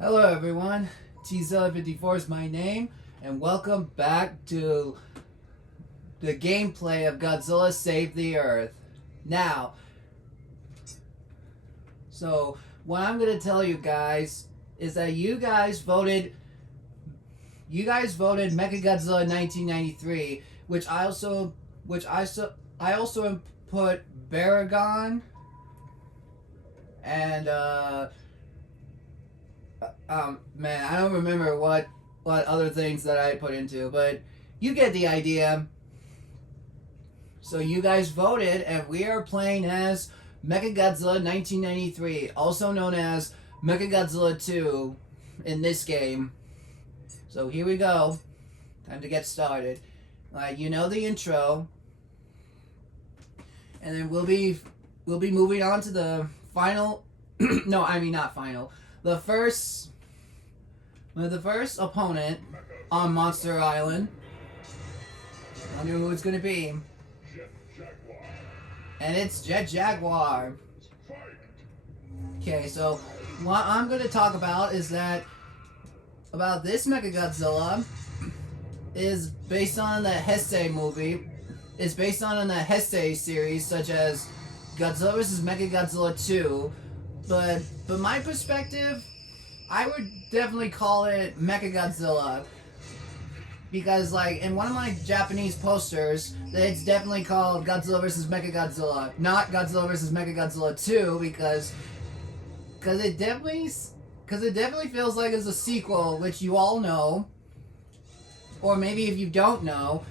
Hello everyone, Tzilla54 is my name, and welcome back to the gameplay of Godzilla Save the Earth. Now, what I'm going to tell you guys is that you guys voted Mechagodzilla 1993, which I also put Baragon and man, I don't remember what other things that I put into, but you get the idea. So you guys voted, and we are playing as Mechagodzilla 1993, also known as Mechagodzilla II in this game. So here we go. Time to get started. You know the intro, and then we'll be moving on to the final. No, I mean not final. The first opponent on Monster Island. I wonder who it's gonna be. And it's Jet Jaguar. Okay, so what I'm gonna talk about is that this Mechagodzilla is based on the Heisei movie. Is based on the Heisei series, such as Godzilla vs. Mechagodzilla 2. But my perspective, I would definitely call it Mechagodzilla. Because, like, in one of my Japanese posters, it's definitely called Godzilla vs. Mechagodzilla. Not Godzilla vs. Mechagodzilla 2, because it definitely feels like it's a sequel, which you all know. Or maybe if you don't know.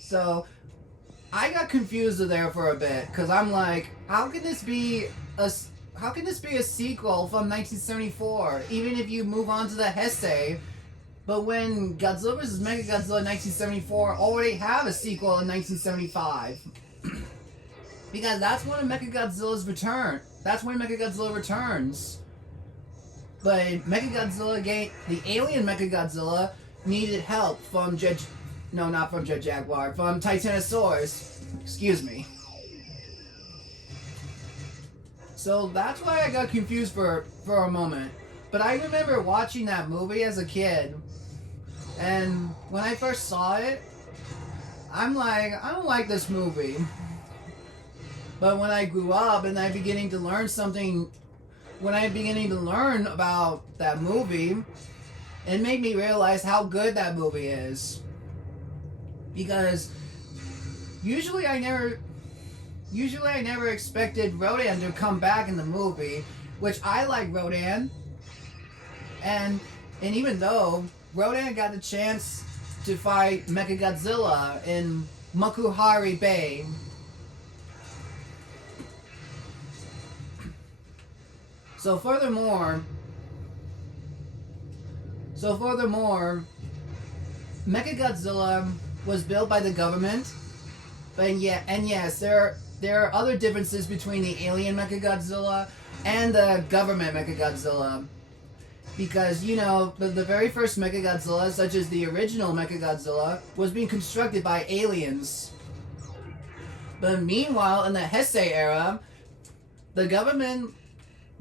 So I got confused there for a bit, because I'm like, how can this be a sequel from 1974, even if you move on to the Heisei? But when Godzilla vs. Mechagodzilla 1974 already have a sequel in 1975. Because that's when Mechagodzilla's return. That's when Mechagodzilla returns. But the alien Mechagodzilla needed help from from Titanosaurus. Excuse me. So that's why I got confused for a moment. But I remember watching that movie as a kid. And when I first saw it, I'm like, I don't like this movie. But when I grew up and I'm beginning to learn about that movie, it made me realize how good that movie is. Because usually I never expected Rodan to come back in the movie, which I like Rodan. And even though Rodan got the chance to fight Mechagodzilla in Makuhari Bay. So furthermore, Mechagodzilla was built by the government. And yes, there are other differences between the alien Mechagodzilla and the government Mechagodzilla. Because, you know, the very first Mechagodzilla, such as the original Mechagodzilla, was being constructed by aliens. But meanwhile, in the Heisei era, the government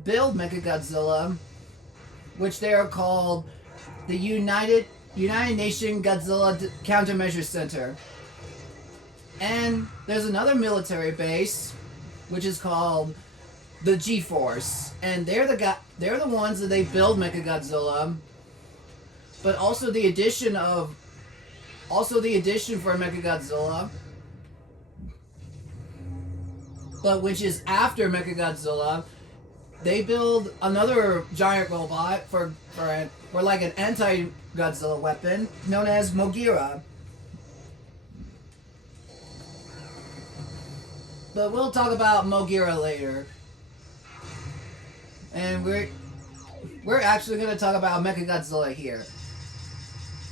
built Mechagodzilla, which they are called the United Nations Godzilla Countermeasure Center. And there's another military base, which is called the G-Force, and they're the ones that they build Mechagodzilla. But also the addition for Mechagodzilla, but which is after Mechagodzilla, they build another giant robot for like an anti-Godzilla weapon known as Mogira. But we'll talk about Mogira later. And we're actually going to talk about Mechagodzilla here.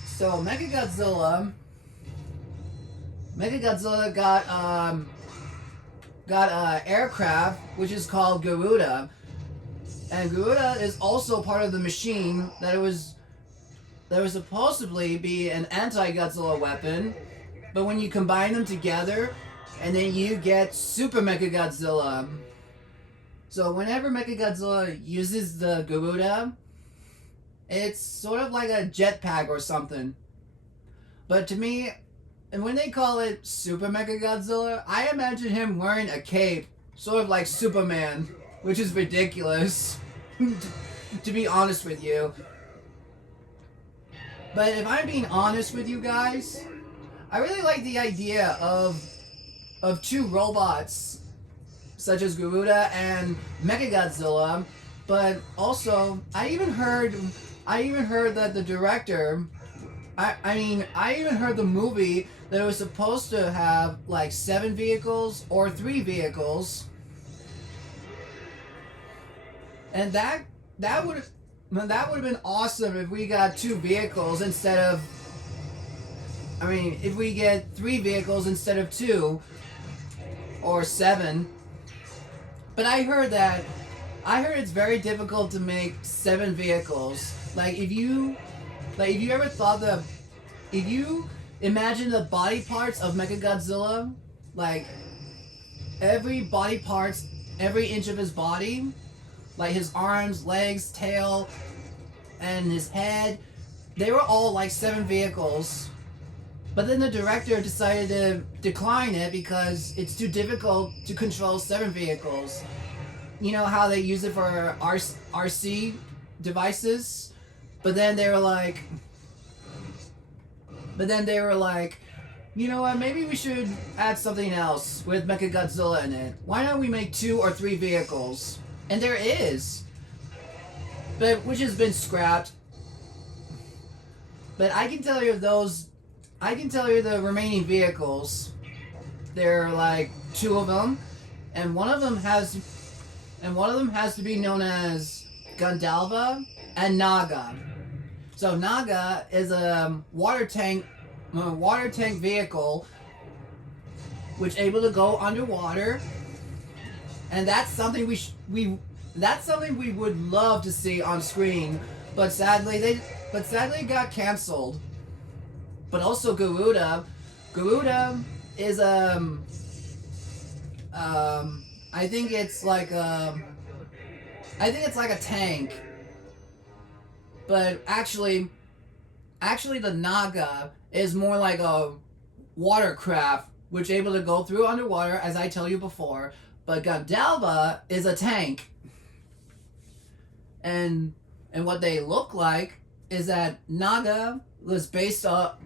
So Mechagodzilla got an aircraft which is called Garuda. And Garuda is also part of the machine that was supposedly be an anti-Godzilla weapon. But when you combine them together, and then you get Super Mechagodzilla. So whenever Mechagodzilla uses the garuda, it's sort of like a jetpack or something. But to me, and when they call it Super Mechagodzilla, I imagine him wearing a cape, sort of like Superman, which is ridiculous, to be honest with you. But if I'm being honest with you guys, I really like the idea of two robots, such as Garuda and Mechagodzilla. But also, I even heard that the director, I even heard the movie that it was supposed to have like 7 vehicles or 3 vehicles, and that would have been awesome if we got 2 vehicles instead of. I mean, if we get 3 vehicles instead of 2 or 7. But I heard it's very difficult to make 7 vehicles. If you ever thought if you imagine the body parts of Mechagodzilla, like every body parts, every inch of his body, like his arms, legs, tail, and his head, they were all like 7 vehicles. But then the director decided to decline it because it's too difficult to control 7 vehicles. You know how they use it for RC devices? But then they were like, you know what, maybe we should add something else with Mechagodzilla in it. Why don't we make 2 or 3 vehicles? And there is. But which has been scrapped. But I can tell you the remaining vehicles. There are like 2 of them, and one of them has to be known as Gandalva and Naga. So Naga is a water tank vehicle which able to go underwater, and that's something we would love to see on screen, but sadly it got canceled. But also Garuda is I think it's like a tank. But actually the Naga is more like a watercraft which able to go through underwater, as I tell you before. But Gandalva is a tank. And what they look like is that Naga was built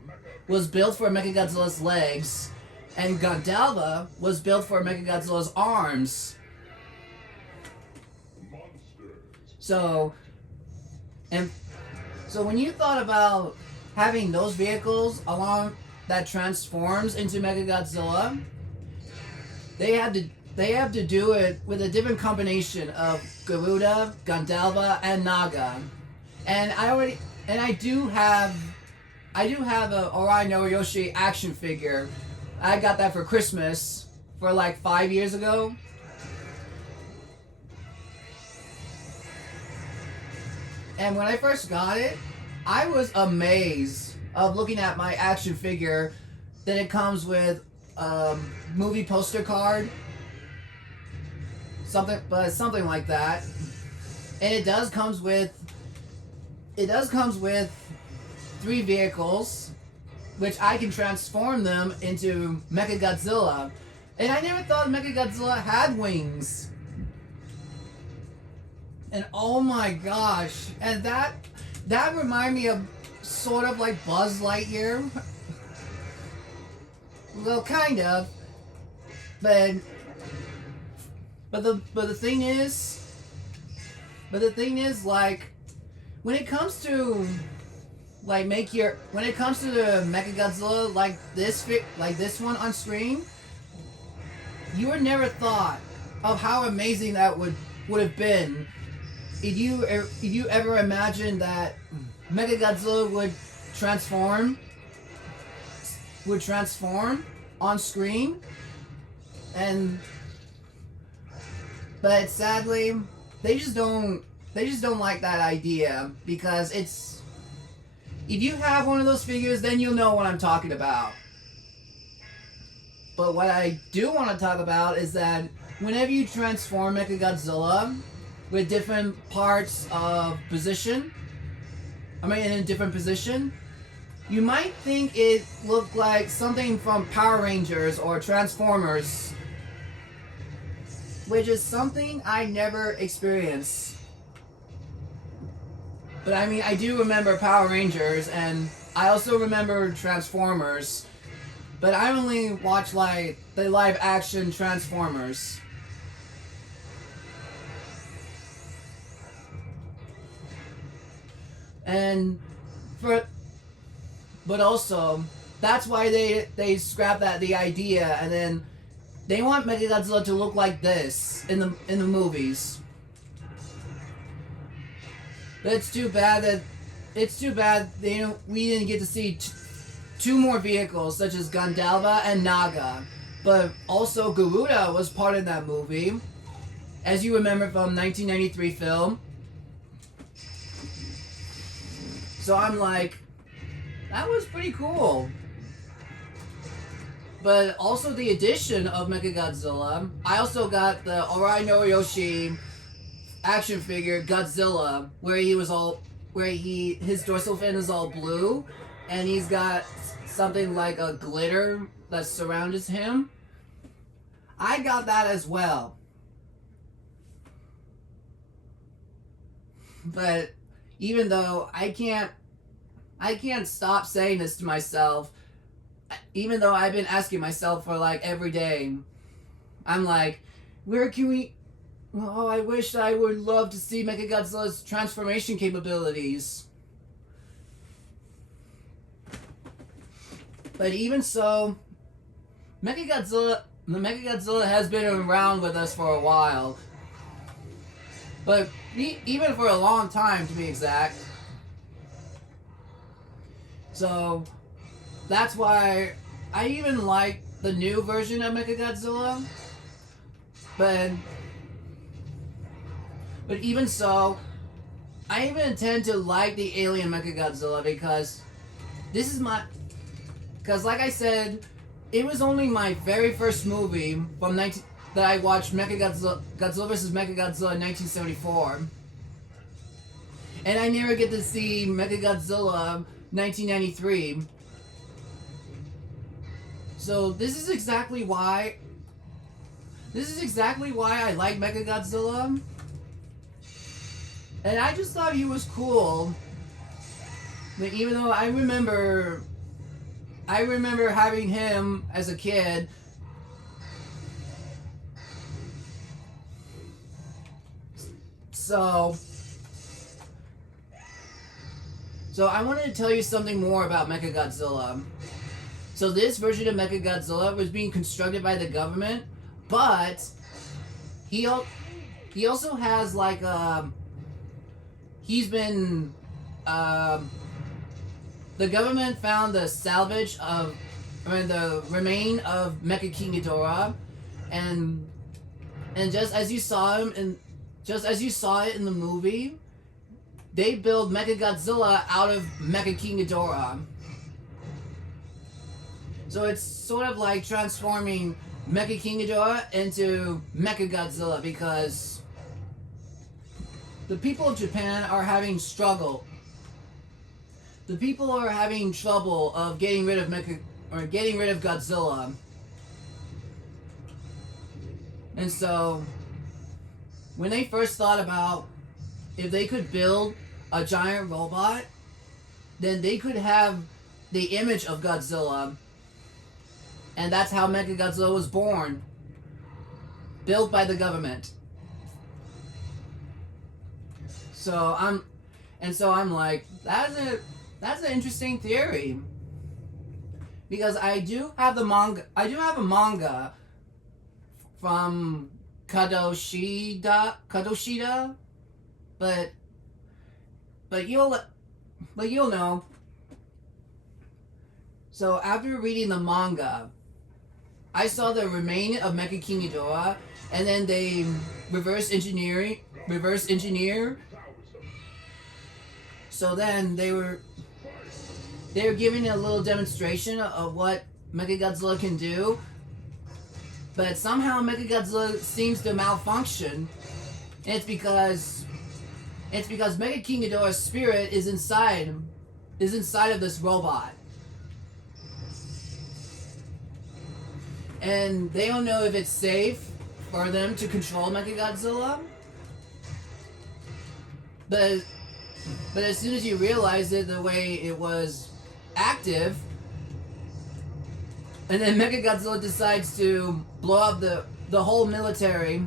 for Mechagodzilla's legs, and Gandalva was built for Mechagodzilla's arms. So when you thought about having those vehicles along that transforms into Mechagodzilla, they have to do it with a different combination of Garuda, Gandalva, and Naga. And I do have a Orai Noriyoshi action figure. I got that for Christmas for like 5 years ago. And when I first got it, I was amazed of looking at my action figure that it comes with a movie poster card. Something like that. And it does comes with 3 vehicles, which I can transform them into Mechagodzilla. And I never thought Mechagodzilla had wings. And oh my gosh, and that reminded me of sort of like Buzz Lightyear. Well, kind of. But the thing is, like, when it comes to the Mechagodzilla like this one on screen, you would never thought of how amazing that would have been if you ever imagined that Mechagodzilla would transform on screen. But sadly they just don't like that idea, because if you have one of those figures, then you'll know what I'm talking about. But what I do want to talk about is that whenever you transform Mechagodzilla with different parts of position, in a different position, you might think it looked like something from Power Rangers or Transformers, which is something I never experienced. But I do remember Power Rangers, and I also remember Transformers, but I only watch like the live action Transformers. And but also that's why they scrapped the idea, and then they want Mechagodzilla to look like this in the movies. But it's too bad we didn't get to see two more vehicles such as Gandalva and Naga. But also Garuda was part of that movie, as you remember from 1993 film. So I'm like, that was pretty cool. But also the addition of Mechagodzilla, I also got the Orai Noriyoshi action figure Godzilla, where his dorsal fin is all blue, and he's got something like a glitter that surrounds him. I got that as well. But even though I can't stop saying this to myself, even though I've been asking myself for like every day, I'm like, where can we... Oh, I wish I would love to see Mechagodzilla's transformation capabilities. But even so, Mechagodzilla has been around with us for a while. But even for a long time, to be exact. So that's why I even like the new version of Mechagodzilla. But even so, I even intend to like the Alien Mechagodzilla because like I said, it was only my very first movie that I watched, Godzilla vs. Mechagodzilla in 1974. And I never get to see Mechagodzilla 1993. So this is exactly why I like Mechagodzilla. And I just thought he was cool. But even though I remember having him as a kid. So I wanted to tell you something more about Mechagodzilla. So this version of Mechagodzilla was being constructed by the government, but he also has like he's been the government found the salvage of the remain of Mecha King Ghidorah, and just as you saw it in the movie, they build Mechagodzilla out of Mecha King Ghidorah. So it's sort of like transforming Mecha King Ghidorah into Mechagodzilla, because the people of Japan are having struggle. The people are having trouble of getting rid of Godzilla. And so when they first thought about if they could build a giant robot, then they could have the image of Godzilla. And that's how Mechagodzilla was born. Built by the government. So I'm like, that's an interesting theory. Because I do have a manga from Kadoshida, but you'll know. So after reading the manga, I saw the remain of Mecha King Ghidorah, and then they reverse engineer. So then they were giving a little demonstration of what Mechagodzilla can do. but somehow Mechagodzilla seems to malfunction, and it's because Mega King Ghidorah's spirit is inside of this robot. And they don't know if it's safe for them to control Mechagodzilla. But as soon as you realize it, the way it was active, and then Mechagodzilla decides to blow up the whole military.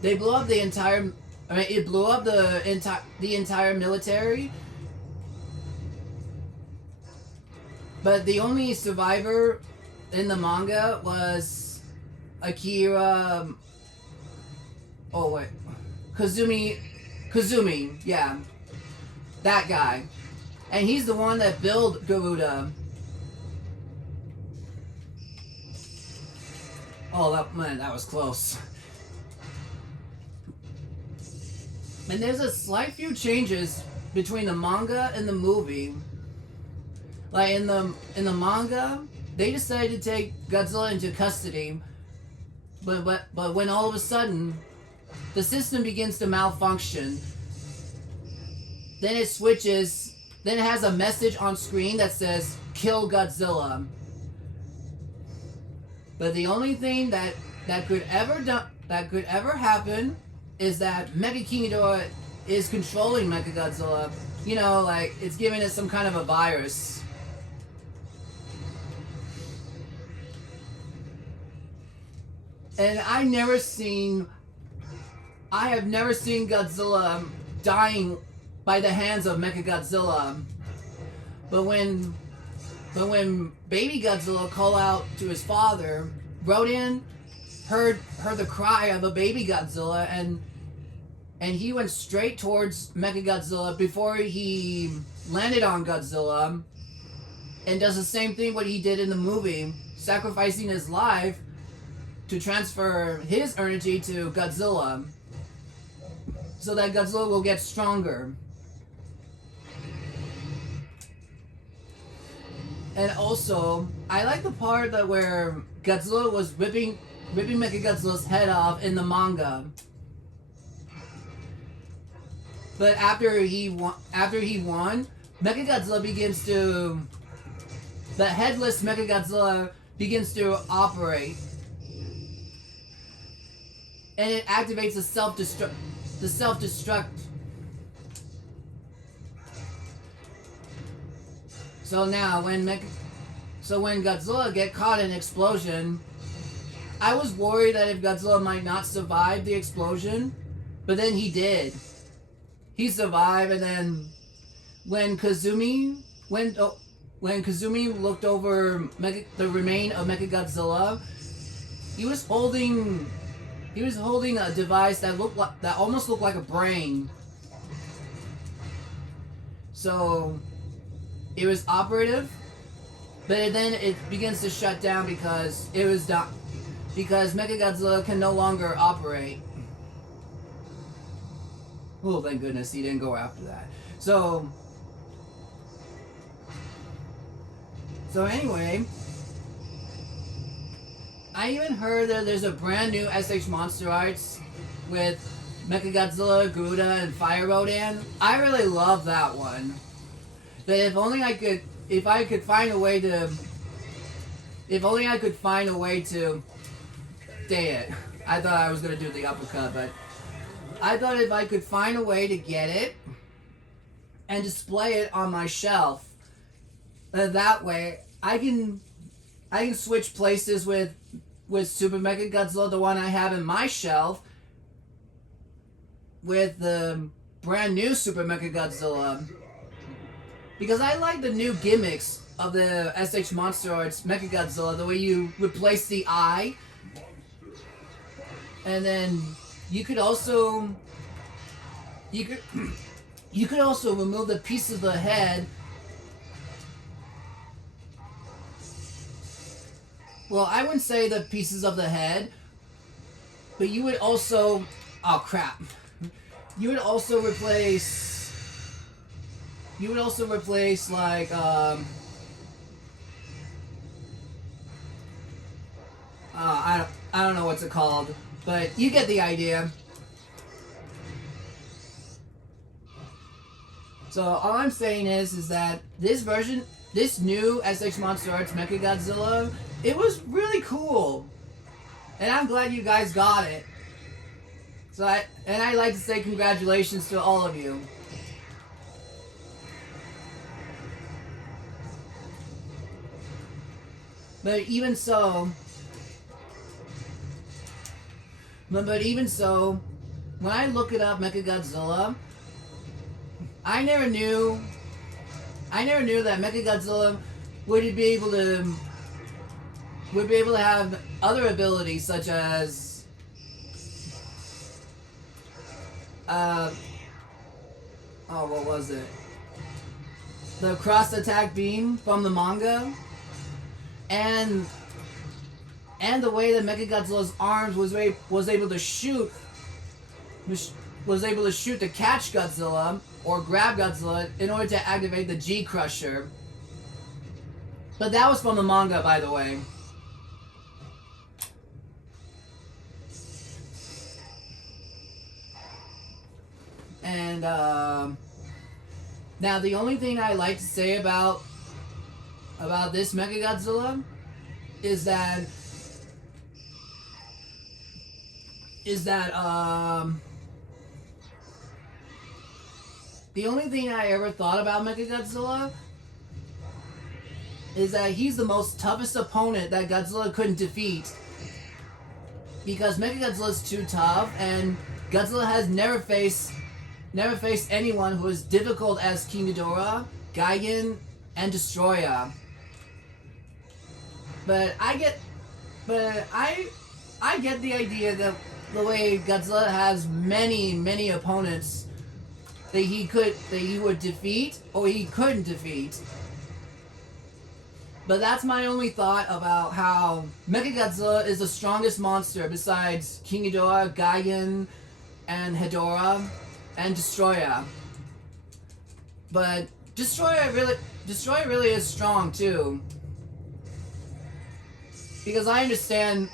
They blew up the entire. I mean, it blew up the entire military. But the only survivor in the manga was Akira. Oh wait, Kazumi, yeah, that guy, and he's the one that built Garuda. Oh, that was close. And there's a slight few changes between the manga and the movie. Like in the manga, they decided to take Godzilla into custody, but when all of a sudden the system begins to malfunction, then it switches. Then it has a message on screen that says "Kill Godzilla." But the only thing that could ever happen is that Mega King Ghidorah is controlling Mechagodzilla. You know, like it's giving it some kind of a virus. And I have never seen Godzilla dying by the hands of Mechagodzilla. But when baby Godzilla called out to his father, Rodin heard the cry of a baby Godzilla, and he went straight towards Mechagodzilla before he landed on Godzilla, and does the same thing what he did in the movie, sacrificing his life to transfer his energy to Godzilla, so that Godzilla will get stronger. And also, I like the part that where Godzilla was ripping Mechagodzilla's head off in the manga. But after he won, the headless Mechagodzilla begins to operate, and it activates the self-destruct. So now, when Godzilla get caught in an explosion, I was worried that if Godzilla might not survive the explosion, but then he did. He survived, and then when Kazumi looked over the remain of Mechagodzilla, he was holding a device that almost looked like a brain. So it was operative, but then it begins to shut down because Mechagodzilla can no longer operate. Oh, thank goodness he didn't go after that. So anyway, I even heard that there's a brand new SH Monster Arts with Mechagodzilla, Garuda, and Fire Rodan. I really love that one. But if I could find a way to, dang it, I thought I was gonna do the uppercut, but I thought if I could find a way to get it and display it on my shelf, that way I can switch places with Super Mechagodzilla, the one I have in my shelf, with the brand new Super Mechagodzilla. Because I like the new gimmicks of the SH Monster Arts Mechagodzilla, the way you replace the eye, and then you could also remove the piece of the head. Well, I wouldn't say the pieces of the head, but you would also, oh crap, you would also replace like I don't know what's it called, but you get the idea. So all I'm saying is that this version, this new SH Monster Arts Mechagodzilla, it was really cool, and I'm glad you guys got it. So I'd like to say congratulations to all of you. But even so, when I look it up, Mechagodzilla, I never knew that Mechagodzilla would be able to have other abilities such as what was it? The cross attack beam from the manga, and the way that Mechagodzilla's arms was able to shoot to catch Godzilla or grab Godzilla in order to activate the G Crusher. But that was from the manga, by the way. And now the only thing I like to say about this Mechagodzilla is that the only thing I ever thought about Mechagodzilla is that he's the most toughest opponent that Godzilla couldn't defeat, because Mechagodzilla's too tough, and Godzilla has never faced anyone who is difficult as King Ghidorah, Gigan, and Destroyer. But I get the idea that the way Godzilla has many opponents that he would defeat or he couldn't defeat. But that's my only thought about how Mechagodzilla is the strongest monster besides King Ghidorah, Gigan, and Hedorah, and Destroyer. But Destroyer really is strong too. Because I understand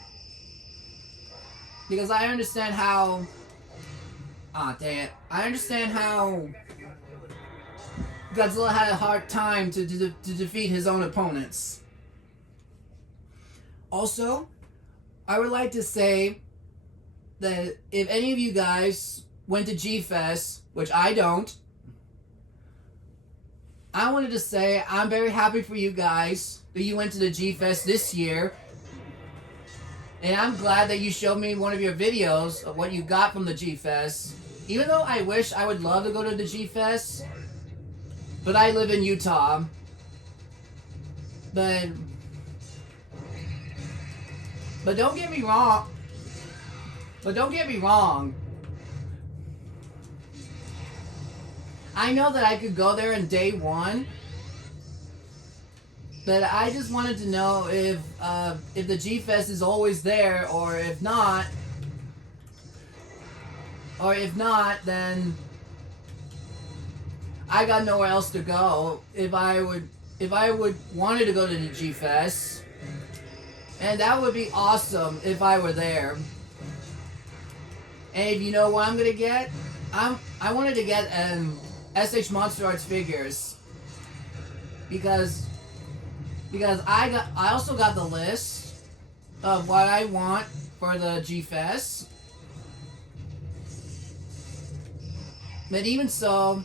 how I understand how Godzilla had a hard time to defeat his own opponents. Also, I would like to say that if any of you guys went to G-Fest, which I don't, I wanted to say I'm very happy for you guys that you went to the G-Fest this year. And I'm glad that you showed me one of your videos of what you got from the G-Fest. Even though I wish I would love to go to the G-Fest, but I live in Utah. But don't get me wrong. I know that I could go there in day one, but I just wanted to know if the G-Fest is always there, or if not, then I got nowhere else to go. If I wanted to go to the G-Fest, and that would be awesome if I were there. And if you know what I'm gonna get, I wanted to get SH Monster Arts figures because I also got the list of what I want for the G-Fest. But even so,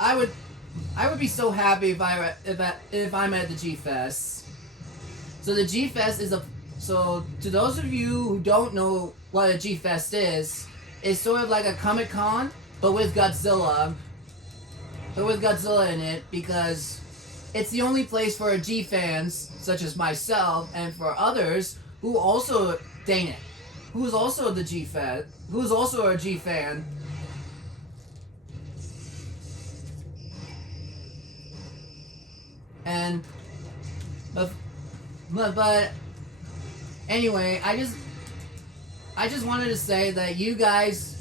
I would be so happy if I'm at the G-Fest. So the G-Fest so to those of you who don't know what a G-Fest is, it's sort of like a Comic-Con, but with Godzilla. But with Godzilla in it, because it's the only place for G fans, such as myself, and for others who also, who's also a G fan, and but anyway, I just wanted to say that you guys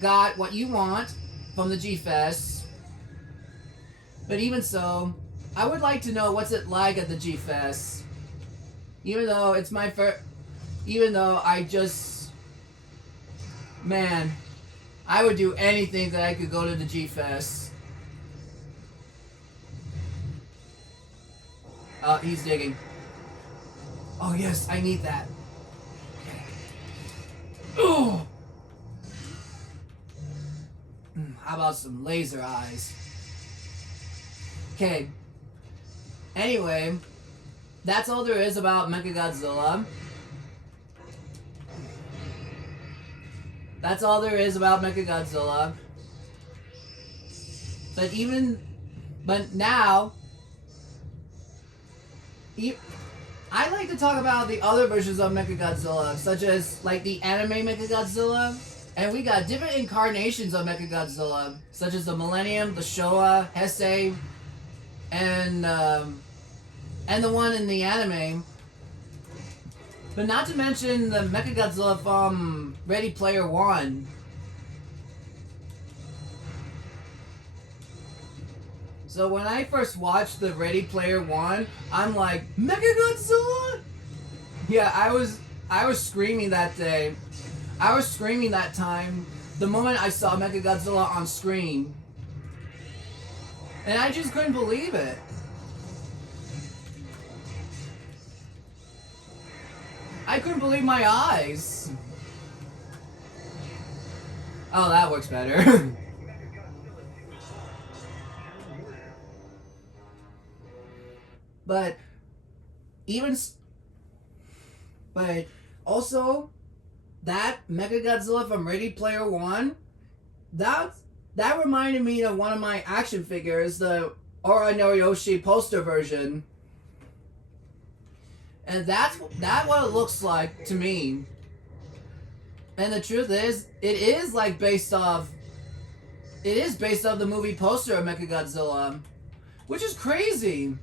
got what you want from the G-Fest. But even so, I would like to know what's it like at the G Fest. Even though it's my first, even though I just, man, I would do anything that I could go to the G Fest. He's digging. Oh yes, I need that. Okay. Oh. How about some laser eyes? Okay. Anyway, that's all there is about Mechagodzilla. That's all there is about Mechagodzilla. But now, I like to talk about the other versions of Mechagodzilla, such as like the anime Mechagodzilla, and we got different incarnations of Mechagodzilla, such as the Millennium, the Showa, Heisei, and the one in the anime. But not to mention the Mechagodzilla from Ready Player One. So when I first watched the Ready Player One, I'm like, Mechagodzilla? Yeah, I was screaming that day. I was screaming that time the moment I saw Mechagodzilla on screen. And I just couldn't believe it. I couldn't believe my eyes. Oh, that works better. But also that Mechagodzilla from Ready Player One, that reminded me of one of my action figures, the Ora Noriyoshi poster version. And that's what it looks like to me. And the truth is, it is based off the movie poster of Mechagodzilla, which is crazy.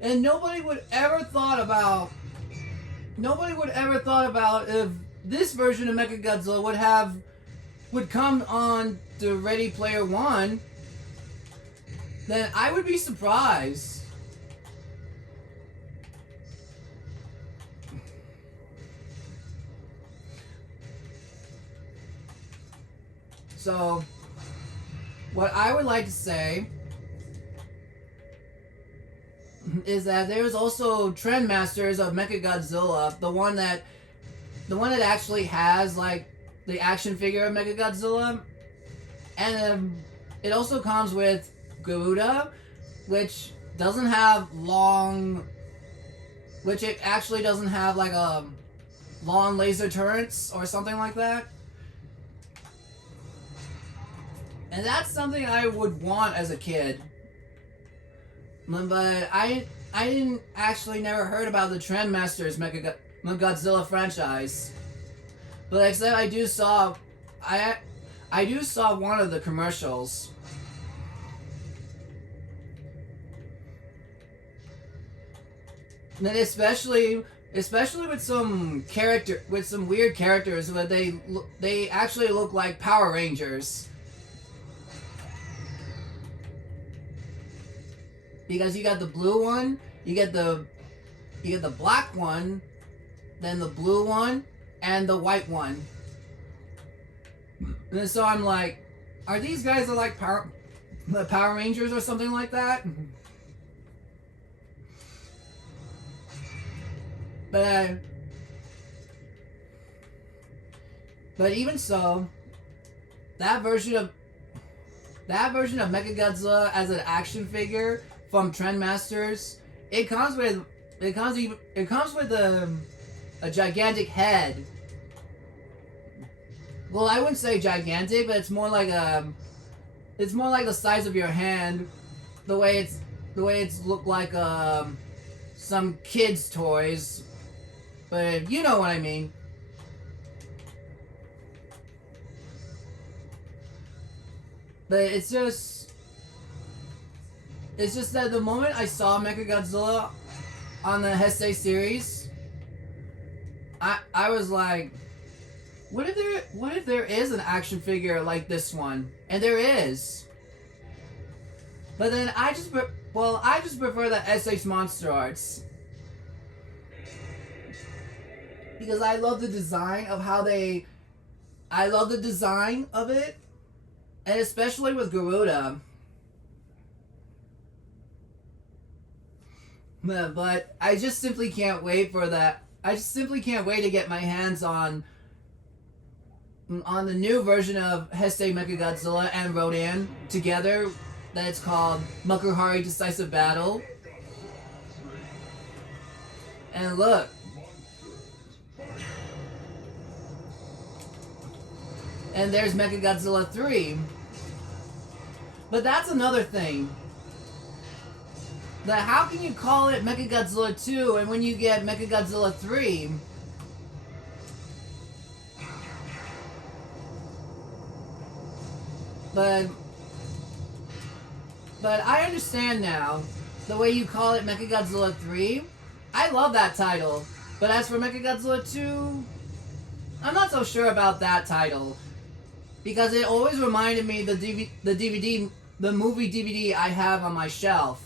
And nobody would ever thought about if this version of Mechagodzilla would come on to Ready Player One. Then I would be surprised. So, what I would like to say is that there's also Trendmasters of Mechagodzilla, the one that actually has like the action figure of Mechagodzilla, and it also comes with Garuda, which doesn't have it actually doesn't have like a long laser turrets or something like that. And that's something I would want as a kid. But I didn't actually never heard about the Trendmasters Mechagodzilla franchise. But like I said, I do saw one of the commercials. And especially with some weird characters where they actually look like Power Rangers. Because you got the blue one, you get the black one, then the blue one, and the white one. And so I'm like, are these guys like Power Rangers or something like that? But even so, that version of Mechagodzilla as an action figure from Trendmasters, it comes with a gigantic head. Well, I wouldn't say gigantic, but it's more like the size of your hand, the way it's looked like some kids' toys, but you know what I mean. But it's just that the moment I saw Mechagodzilla on the Heisei series, I was like, what if there is an action figure like this one? And there is. But then I just prefer the SH Monster Arts because I love the design of how they. I love the design of it, and especially with Garuda. But I just simply can't wait for that. I just simply can't wait to get my hands on the new version of Heisei Mechagodzilla and Rodan together. That it's called Makuhari Decisive Battle. And look. And there's Mechagodzilla 3. But that's another thing. That how can you call it Mechagodzilla 2 and when you get Mechagodzilla 3? But I understand now the way you call it Mechagodzilla 3. I love that title. But as for Mechagodzilla 2, I'm not so sure about that title. Because it always reminded me the movie DVD I have on my shelf.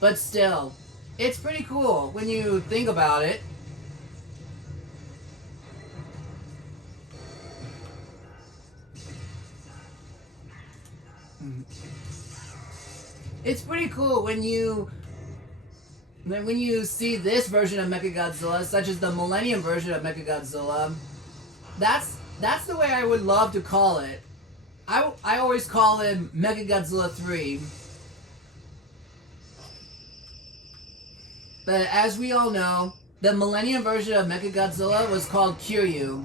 But still, it's pretty cool when you think about it. It's pretty cool when you see this version of Mechagodzilla, such as the Millennium version of Mechagodzilla. That's the way I would love to call it. I always call him Mechagodzilla 3. But as we all know, the Millennium version of Mechagodzilla was called Kiryu,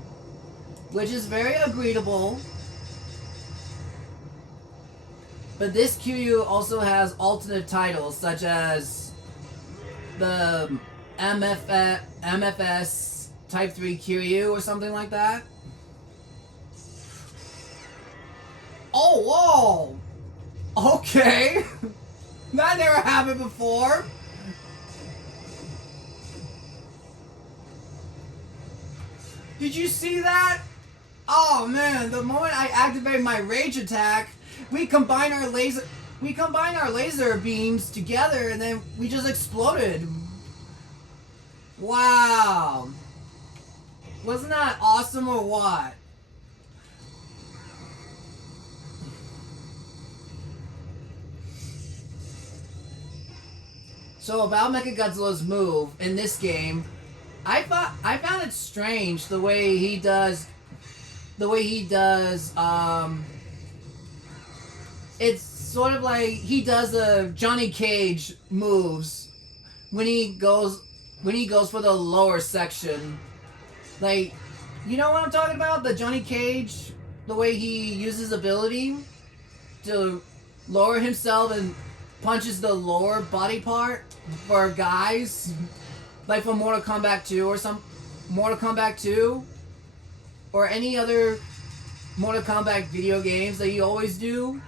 which is very agreeable. But this Kiryu also has alternate titles, such as the MFS Type 3 Kiryu or something like that. Oh, whoa! Okay! That never happened before! Did you see that? Oh man, the moment I activate my rage attack, we combine our laser beams together and then we just exploded. Wow. Wasn't that awesome or what? So about Mechagodzilla's move in this game, I found it strange the way he does it's sort of like he does the Johnny Cage moves when he goes for the lower section. Like, you know what I'm talking about? The Johnny Cage, the way he uses ability to lower himself and punches the lower body part for guys. Like from Mortal Kombat 2 or Mortal Kombat 2 or any other Mortal Kombat video games that you always do.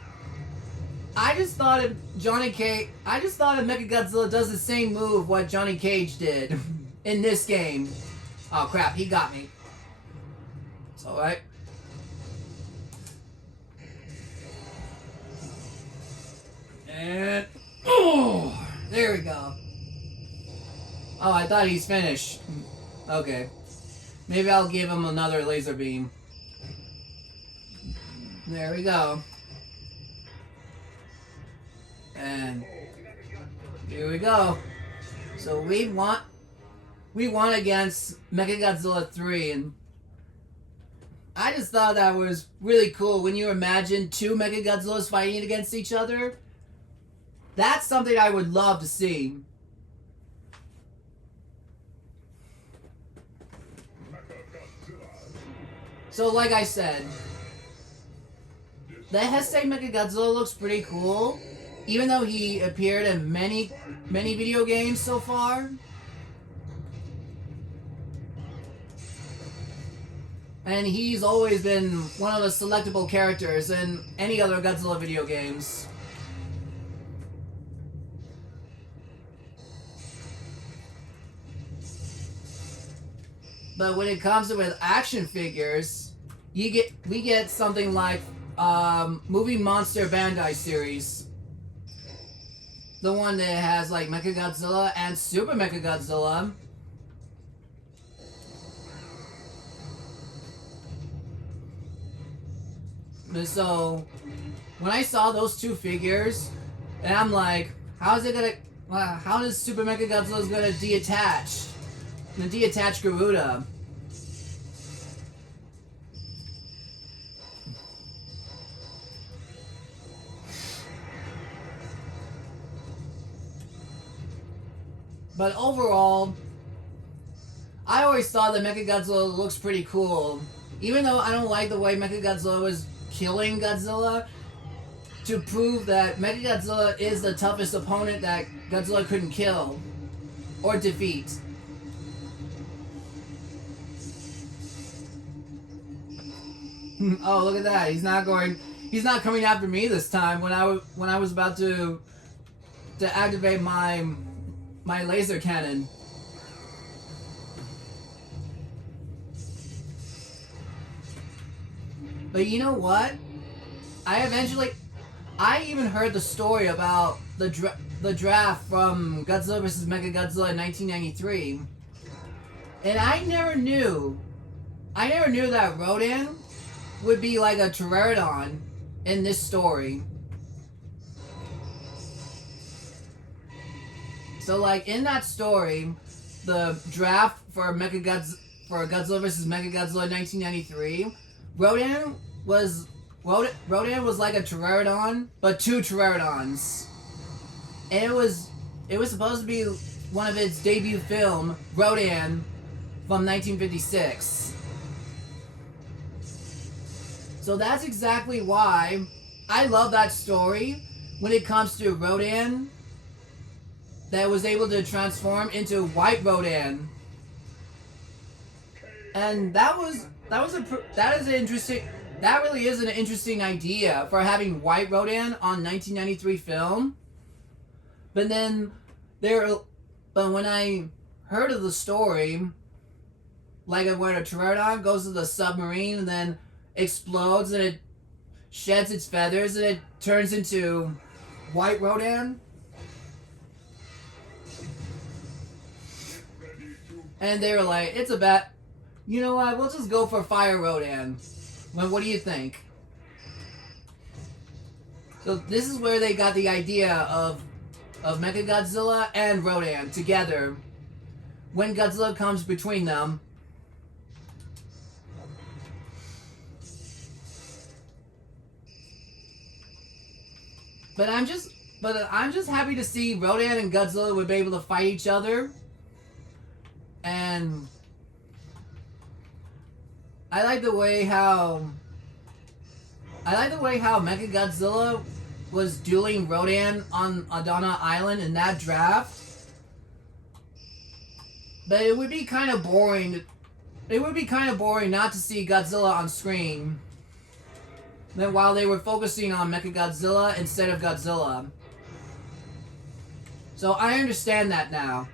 I just thought if Mechagodzilla does the same move what Johnny Cage did in this game. Oh crap, he got me. It's alright. And oh, there we go. Oh, I thought he's finished. Okay. Maybe I'll give him another laser beam. There we go. And here we go. So we won against Mechagodzilla 3, and I just thought that was really cool when you imagine two Mechagodzillas fighting against each other. That's something I would love to see. So like I said, the Heisei Mechagodzilla looks pretty cool, even though he appeared in many video games so far. And he's always been one of the selectable characters in any other Godzilla video games. But when it comes to with action figures, we get something like movie Monster Bandai series. The one that has like Mechagodzilla and Super Mechagodzilla. So when I saw those two figures, and I'm like, how is it gonna? How is Super Mechagodzilla gonna deattach? The deattach Garuda. But overall, I always thought that Mechagodzilla looks pretty cool. Even though I don't like the way Mechagodzilla was killing Godzilla, to prove that Mechagodzilla is the toughest opponent that Godzilla couldn't kill or defeat. Oh, look at that. He's not coming after me this time when I was about to activate my laser cannon. But you know what? I even heard the story about the draft from Godzilla vs. Mechagodzilla in 1993. And I never knew that Rodan would be like a pterodon in this story. So like in that story, the draft for Godzilla vs. Mechagodzilla in 1993, Rodan was like a pterodon, but two pterodons. And it was supposed to be one of its debut film, Rodan, from 1956. So that's exactly why I love that story when it comes to Rodan that was able to transform into White Rodan. And that really is an interesting idea for having White Rodan on 1993 film. But when I heard of the story, like where a pterodon goes to the submarine and then explodes and it sheds its feathers and it turns into White Rodan. And they were like, it's a bet. You know what? We'll just go for Fire Rodan. Well, what do you think? So this is where they got the idea of Mechagodzilla and Rodan together. When Godzilla comes between them. But I'm just happy to see Rodan and Godzilla would be able to fight each other. And I like the way how Mechagodzilla was dueling Rodan on Adana Island in that draft. But it would be kind of boring. It would be kind of boring not to see Godzilla on screen. Then while they were focusing on Mechagodzilla instead of Godzilla. So I understand that now.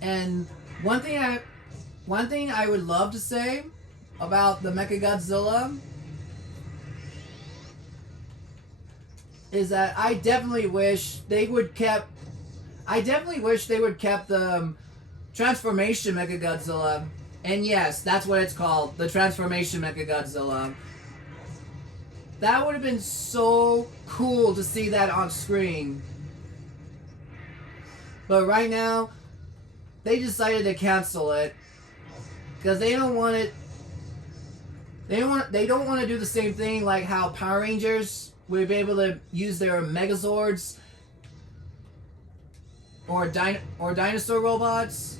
And one thing I would love to say about the Mechagodzilla is that I definitely wish they would kept the Transformation Mechagodzilla. And yes, that's what it's called, the Transformation Mechagodzilla. That would have been so cool to see that on screen. But right now, they decided to cancel it because they don't want it. They don't want to do the same thing like how Power Rangers would be able to use their Megazords or dinosaur robots,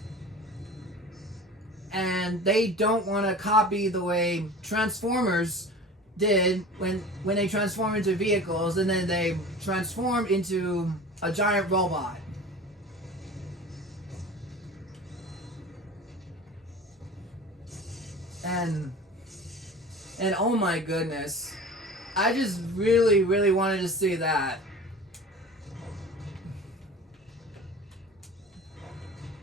and they don't want to copy the way Transformers did when they transform into vehicles and then they transform into a giant robot. And oh my goodness, I just really, really wanted to see that.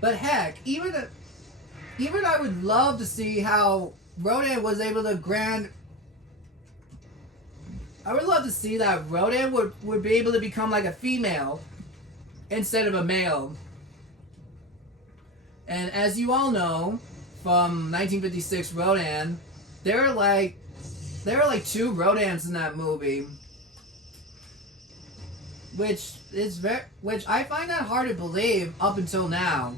But heck, even I would love to see how Rodan was able to grant. I would love to see that Rodan would be able to become like a female instead of a male. And as you all know, from 1956 Rodan, there are like two Rodans in that movie, which I find that hard to believe up until now.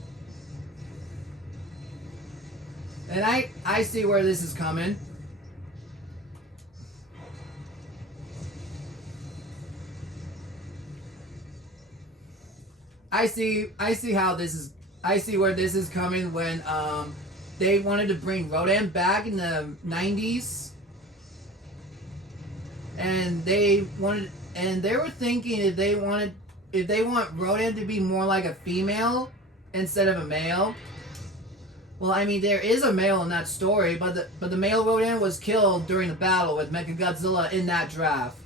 And I see where this is coming. I see how this is. I see where this is coming when they wanted to bring Rodan back in the 90s, and they were thinking if they want Rodan to be more like a female instead of a male. Well, I mean, there is a male in that story, but the male Rodan was killed during the battle with Mechagodzilla in that draft.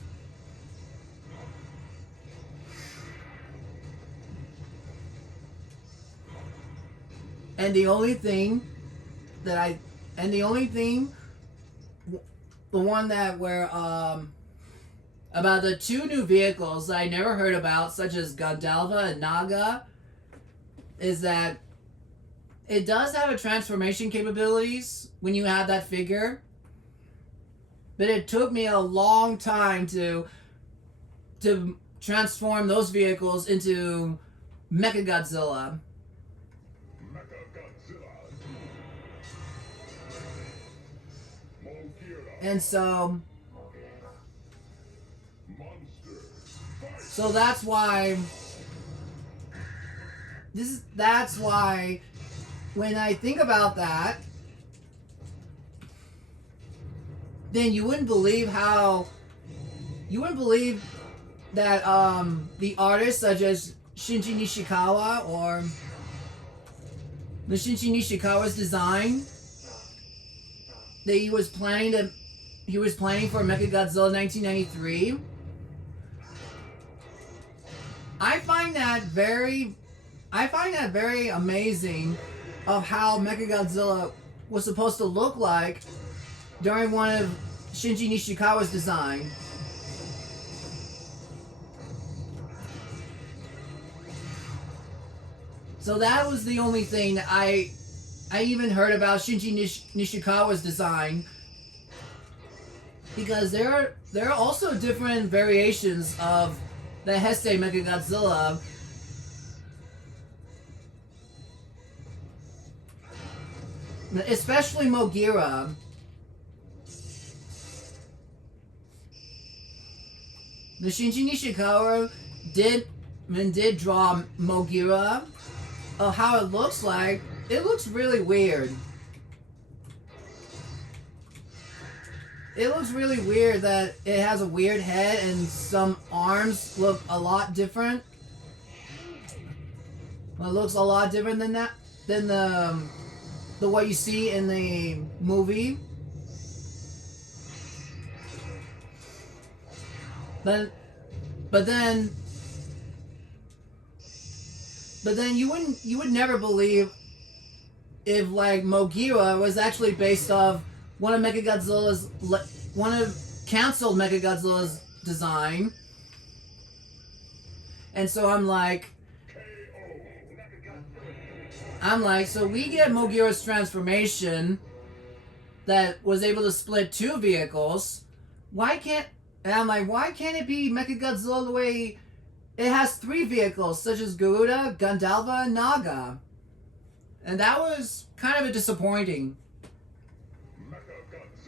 And the only thing, the one that were about the two new vehicles that I never heard about, such as Gandalva and Naga, is that it does have a transformation capabilities when you have that figure, but it took me a long time to transform those vehicles into Mechagodzilla. And so that's why when I think about that, then you wouldn't believe that the artists such as Shinji Nishikawa or the Shinji Nishikawa's design that he was planning for Mechagodzilla 1993. I find that very amazing of how Mechagodzilla was supposed to look like during one of Shinji Nishikawa's design. So that was the only thing that I even heard about Shinji Nishikawa's design, because there are also different variations of the Heisei Mechagodzilla. Especially Mogira. The Shinji Nishikawa did draw Mogira. How it looks like. It looks really weird. It looks really weird that it has a weird head and some arms look a lot different. Well, it looks a lot different than the what you see in the movie. But then you would never believe if like Mogira was actually based off one of canceled Mechagodzilla's design. And so I'm like, so we get Mogira's transformation that was able to split two vehicles. Why can't it be Mechagodzilla the way it has three vehicles, such as Garuda, Gandalva, and Naga? And that was kind of disappointing.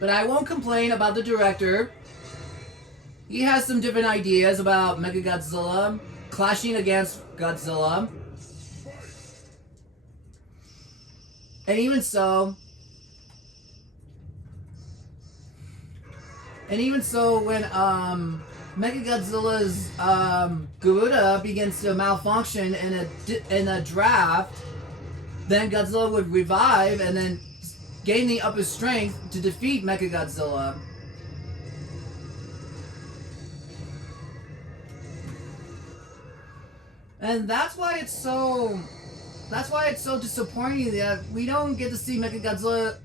But I won't complain about the director. He has some different ideas about Mechagodzilla clashing against Godzilla. And even so, when Mechagodzilla's Garuda begins to malfunction in a draft, then Godzilla would revive and then gain the upper strength to defeat Mechagodzilla. And that's why it's so That's why it's so disappointing that we don't get to see Mechagodzilla.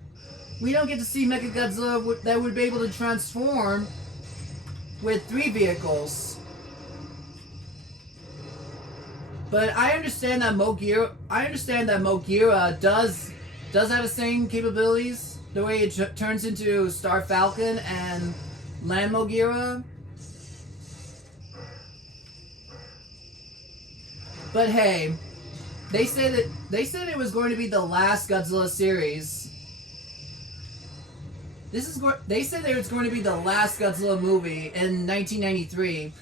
We don't get to see Mechagodzilla that would be able to transform with 3 vehicles. But I understand that Mogira. Does have the same capabilities. The way it turns into Star Falcon and Land Mogira. But hey, they said it was going to be the last Godzilla series. They said that it's going to be the last Godzilla movie in 1993.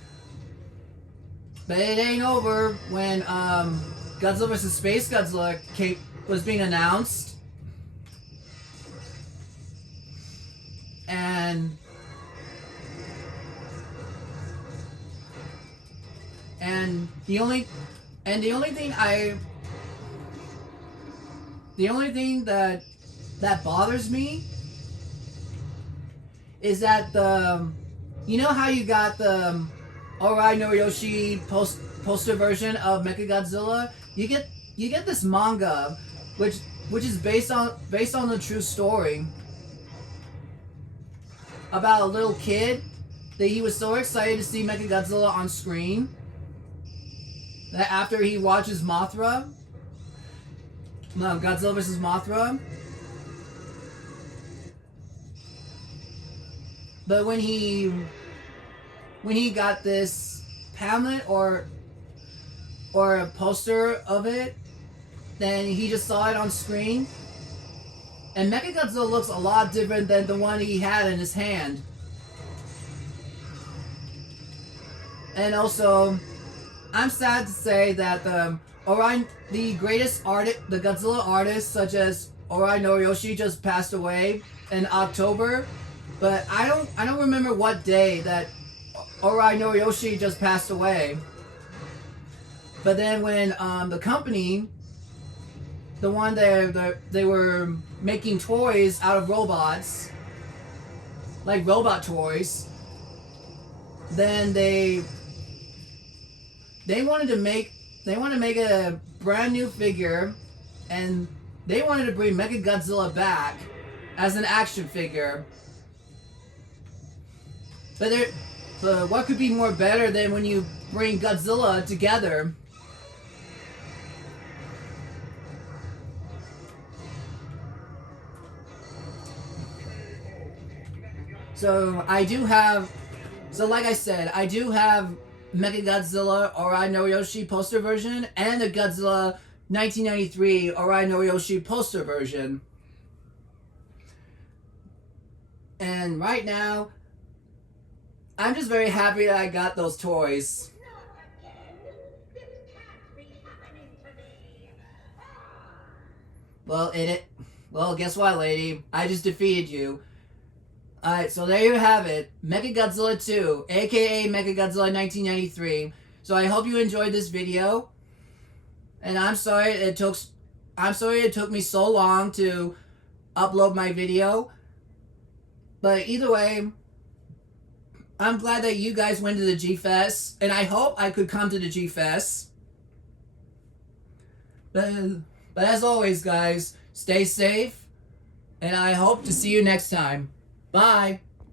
But it ain't over when Godzilla vs. Space Godzilla was being announced. And the only thing that bothers me is that you know how you got the Orai Noriyoshi poster version of Mechagodzilla? You get this manga which is based on the true story about a little kid that he was so excited to see Mechagodzilla on screen that after he watches Godzilla vs. Mothra, but when he got this pamphlet or a poster of it, then he just saw it on screen. And Mechagodzilla looks a lot different than the one he had in his hand. And also, I'm sad to say that the Godzilla artists such as Orai Noriyoshi just passed away in October, but I don't remember what day that Orai Noriyoshi just passed away. But then when the company, the one that they were making toys out of robots, like robot toys, then they wanted to make a brand new figure, and they wanted to bring Mechagodzilla back as an action figure. But what could be more better than when you bring Godzilla together? So like I said, I do have Mechagodzilla Orai Noriyoshi poster version and the Godzilla 1993 Orai Noriyoshi poster version. And right now, I'm just very happy that I got those toys. Well, guess what, lady? I just defeated you. Alright, so there you have it. Mechagodzilla 2, aka Mechagodzilla 1993. So I hope you enjoyed this video. And I'm sorry it took me so long to upload my video. But either way, I'm glad that you guys went to the G-Fest, and I hope I could come to the G-Fest. But as always, guys, stay safe, and I hope to see you next time. Bye.